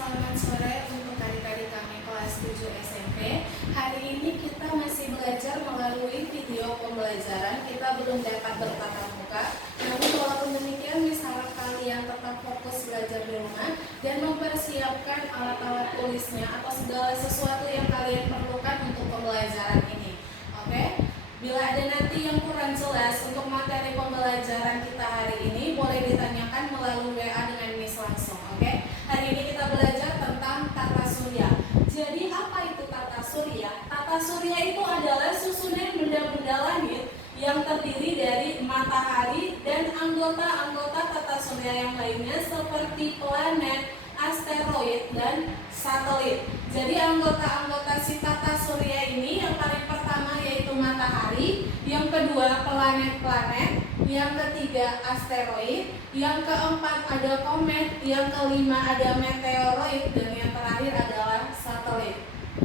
selamat sore untuk adik-adik kami kelas 7 SMP. Hari ini kita masih belajar melalui video pembelajaran. Kita belum dapat bertatap muka. Namun walaupun demikian, Miss harap kalian tetap fokus belajar di rumah dan mempersiapkan alat-alat tulisnya atau segala sesuatu yang kalian perlukan untuk pembelajaran ini. Oke? Bila ada nanti yang kurang jelas untuk materi pembelajaran kita hari ini, boleh ditanyakan melalui WA dengan Miss langsung. Oke? Hari ini kita belajar tentang tata surya. Jadi apa itu tata surya? Tata surya itu adalah susunan benda-benda langit yang terdiri dari matahari dan anggota-anggota tata surya yang lainnya seperti planet, asteroid, dan satelit. Jadi anggota-anggota si tata surya ini yang paling pertama yaitu matahari, yang kedua planet-planet, yang ketiga asteroid, yang keempat ada komet, yang kelima ada meteoroid, dan yang terakhir adalah satelit.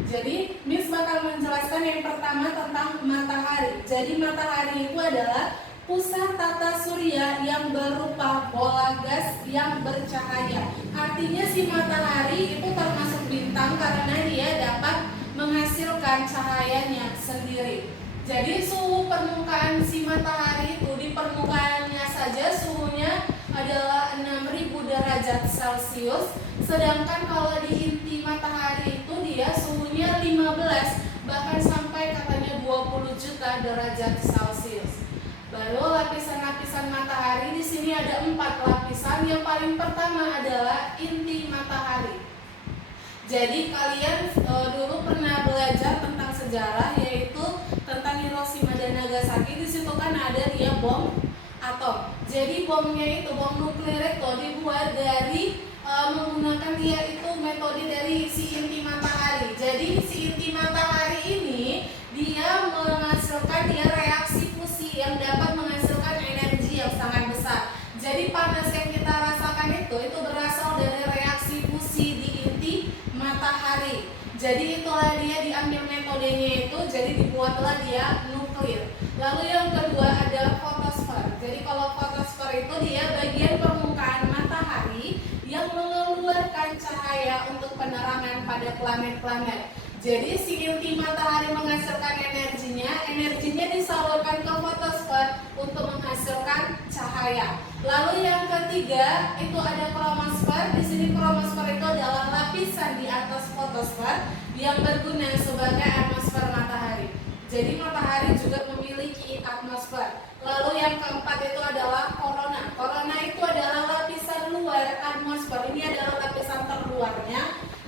Jadi Miss bakal menjelaskan yang pertama tentang matahari. Jadi matahari itu adalah pusat tata surya yang berupa bola gas yang bercahaya. Artinya si matahari itu termasuk bintang karena dia dapat menghasilkan cahayanya sendiri. Jadi suhu permukaan si matahari itu di permukaannya saja suhunya adalah 6000 derajat Celcius. Sedangkan kalau di inti matahari itu dia suhunya 15 bahkan sampai katanya 20 juta derajat Celcius. Baru lapisan-lapisan matahari di sini ada 4 lapisan. Yang paling pertama adalah inti matahari. Jadi kalian dulu pernah belajar tentang sejarah, yaitu tentang Hiroshima dan Nagasaki. Di situ kan ada dia bom atom. Jadi bomnya itu bom nuklir itu dibuat dari menggunakan dia itu metode dari si inti matahari. Jadi si inti matahari ini dia menghasilkan dia reaksi fusi yang dapat menghasilkan energi yang sangat besar. Jadi panas yang kita rasakan itu berasal dari reaksi fusi di inti matahari. Jadi itulah dia diambil metodenya itu, jadi dibuatlah dia nuklir. Lalu yang kedua ada fotosfer. Jadi kalau fotosfer itu dia bagian permukaan matahari yang mengeluarkan cahaya untuk penerangan pada planet-planet. Jadi si inti matahari menghasilkan energinya disalurkan ke fotosfer untuk menghasilkan cahaya. Lalu yang ketiga itu ada kromosfer. Di sini kromosfer itu adalah lapisan di atas fotosfer yang berguna sebagai atmosfer matahari. Jadi matahari juga memiliki atmosfer. Lalu yang keempat itu adalah korona. Korona itu adalah lapisan luar atmosfer. Ini adalah lapisan terluarnya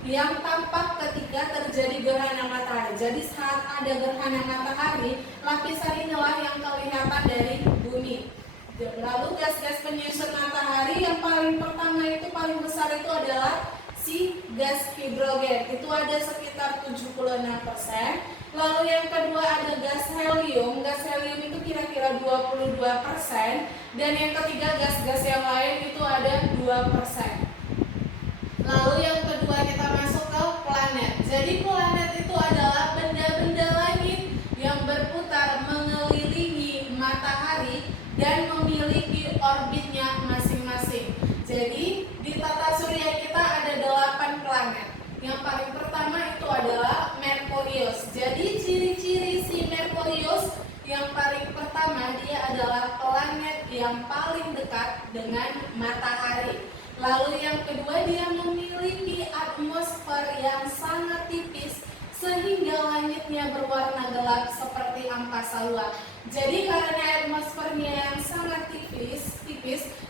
yang tampak ketika terjadi gerhana matahari. Jadi saat ada gerhana matahari, lapisan inilah yang kelihatan dari bumi. Lalu gas-gas penyusun matahari yang paling pertama itu paling besar itu adalah si gas hidrogen. Itu ada sekitar 76%. Lalu yang kedua ada gas helium. Gas helium itu kira-kira 22%. Dan yang ketiga gas-gas yang lain itu ada 2%. Lalu yang kedua kita masuk ke planet. Jadi planet itu adalah benda-benda langit yang berputar mengelilingi matahari dan memiliki orbitnya masing-masing. Jadi di tata surya kita ada 8 planet. Yang paling pertama itu adalah Merkurius. Jadi ciri-ciri si Merkurius yang paling pertama dia adalah planet yang paling dekat dengan matahari. Lalu yang kedua dia memiliki atmosfer yang sangat tipis sehingga langitnya berwarna gelap seperti angkasa luar. Jadi karena atmosfernya yang sangat tipis,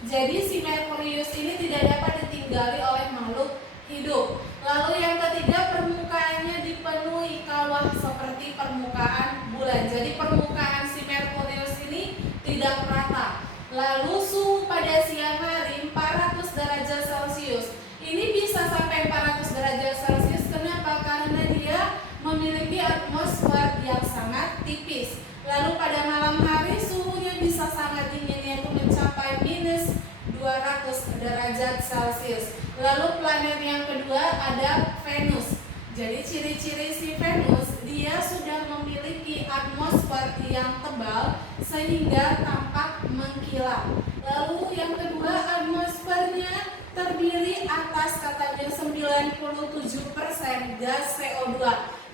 jadi si Merkurius ini tidak dapat ditinggali oleh makhluk hidup. Lalu yang ketiga permukaannya dipenuhi kawah seperti permukaan bulan. Jadi permukaan si Merkurius ini tidak rata. Lalu suhu pada siang hari 400 derajat Celcius. Ini bisa sampai 400 derajat Celcius. Kenapa? Karena dia memiliki atmosfer yang sangat tipis. Lalu pada malam hari suhunya bisa sangat dingin, yaitu mencapai minus 200 derajat Celcius. Lalu planet yang kedua ada Venus. Jadi ciri-ciri si Venus dia sudah memiliki atmosfer yang tebal sehingga tampak mengkilap. Lalu yang kedua atmosfernya terdiri atas katanya 90% 97% gas CO2.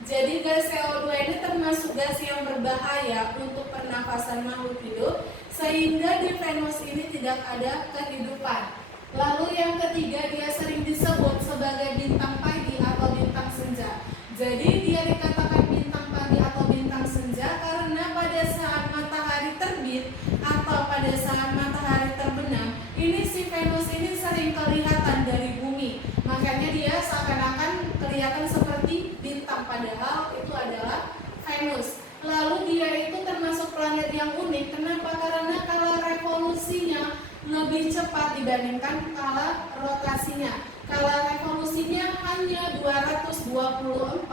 Jadi gas CO2 ini termasuk gas yang berbahaya untuk pernafasan makhluk hidup, sehingga di Venus ini tidak ada kehidupan. Lalu yang ketiga, dia sering disebut sebagai bintang pagi atau bintang senja. Jadi dia dikatakan bintang pagi atau bintang senja karena pada saat matahari terbit atau pada saat matahari terbenam, ini si Venus ini sering kelihatan dari bumi. Makanya dia seakan-akan kelihatan seperti bintang, padahal itu adalah Venus. Lalu dia itu termasuk planet yang unik. Kenapa? Karena kalau revolusinya lebih cepat dibandingkan kala rotasinya. Kala revolusinya hanya 224,7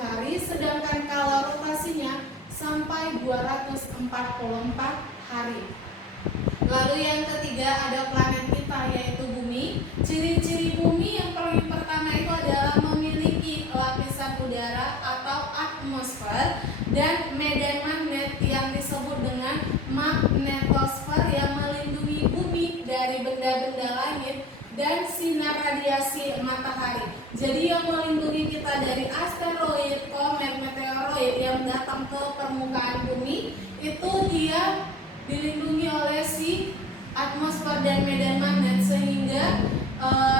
hari, sedangkan kala rotasinya sampai 244 hari. Lalu yang ketiga ada planet kita, yaitu bumi. Ciri-ciri bumi yang paling pertama itu adalah memiliki lapisan udara atau atmosfer dan medan magnet yang disebut dengan magnetosfer yang melindungi bumi dari benda-benda langit dan sinar radiasi matahari. Jadi yang melindungi kita dari asteroid, komet, meteoroid yang datang ke permukaan bumi, itu dia dilindungi oleh si atmosfer dan medan magnet, sehingga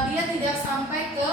dia tidak sampai ke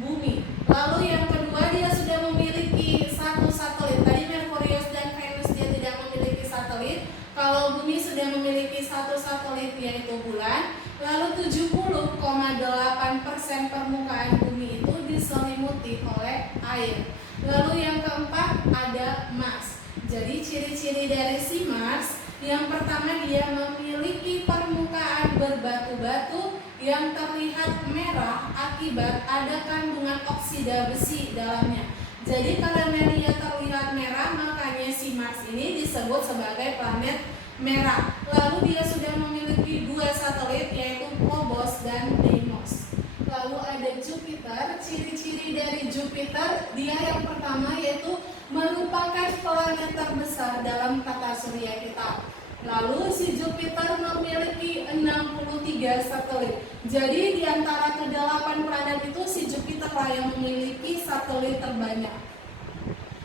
bumi. Lalu yang kedua, dia sudah memiliki satu satelit. Tadi Merkurius dan Venus dia tidak memiliki satelit. Kalau bumi sudah memiliki satu satelit, yaitu bulan. Lalu 70,8% permukaan bumi itu diselimuti oleh air. Lalu yang keempat ada Mars. Jadi ciri-ciri dari si Mars, yang pertama dia memiliki permukaan berbatu-batu yang terlihat merah akibat ada kandungan oksida besi dalamnya. Jadi karena dia terlihat merah, makanya si Mars ini disebut sebagai planet merah. Lalu dia sudah memiliki dua satelit, yaitu Phobos dan Deimos. Lalu ada Jupiter. Ciri-ciri dari Jupiter, dia yang pertama yaitu merupakan planet terbesar dalam tata surya kita. Lalu si Jupiter memiliki 63 satelit. Jadi di antara ke-8 planet itu si Jupiter lah yang memiliki satelit terbanyak.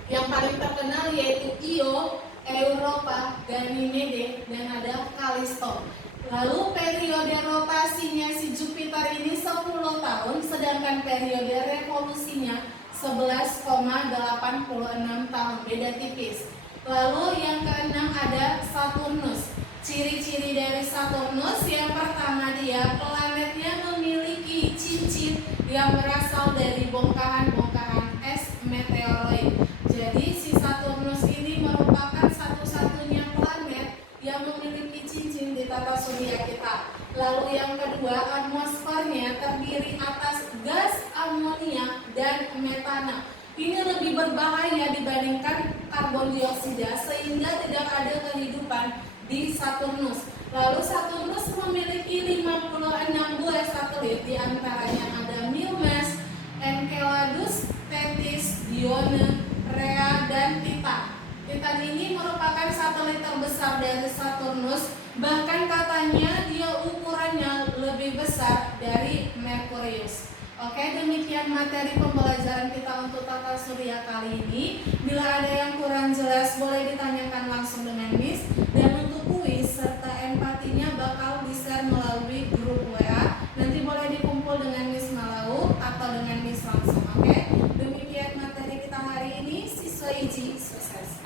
Yang paling terkenal yaitu Io, Europa, Ganymede, dan ada Callisto. Lalu periode rotasinya si Jupiter ini 10 tahun, sedangkan periode revolusinya 11,86 tahun, beda tipis. Lalu yang keenam ada Saturnus. Ciri-ciri dari Saturnus, yang pertama dia planetnya memiliki cincin yang berasal dari bongkahan-bongkahan es meteoroid. Jadi si Saturnus ini merupakan satu-satunya planet yang memiliki cincin di tata surya kita. Lalu yang kedua, atmosfernya terdiri atas gas amonia dan metana. Ini lebih berbahaya dibandingkan karbon dioksida, sehingga tidak ada kehidupan di Saturnus. Lalu Saturnus memiliki 56 buah satelit, diantaranya ada Milmes, Enceladus, Tethys, Dione, Rhea, dan Titan. Titan ini merupakan satelit terbesar dari Saturnus, bahkan katanya dia ukurannya lebih besar dari Merkurius. Oke, demikian materi pembelajaran kita untuk tata surya kali ini. Bila ada yang kurang jelas, boleh ditanyakan langsung dengan Miss. Dan untuk kuis serta empatinya bakal di-share melalui grup WA. Nanti boleh dikumpul dengan Miss Malau atau dengan Miss langsung. Oke, demikian materi kita hari ini. Siswa IJI sukses.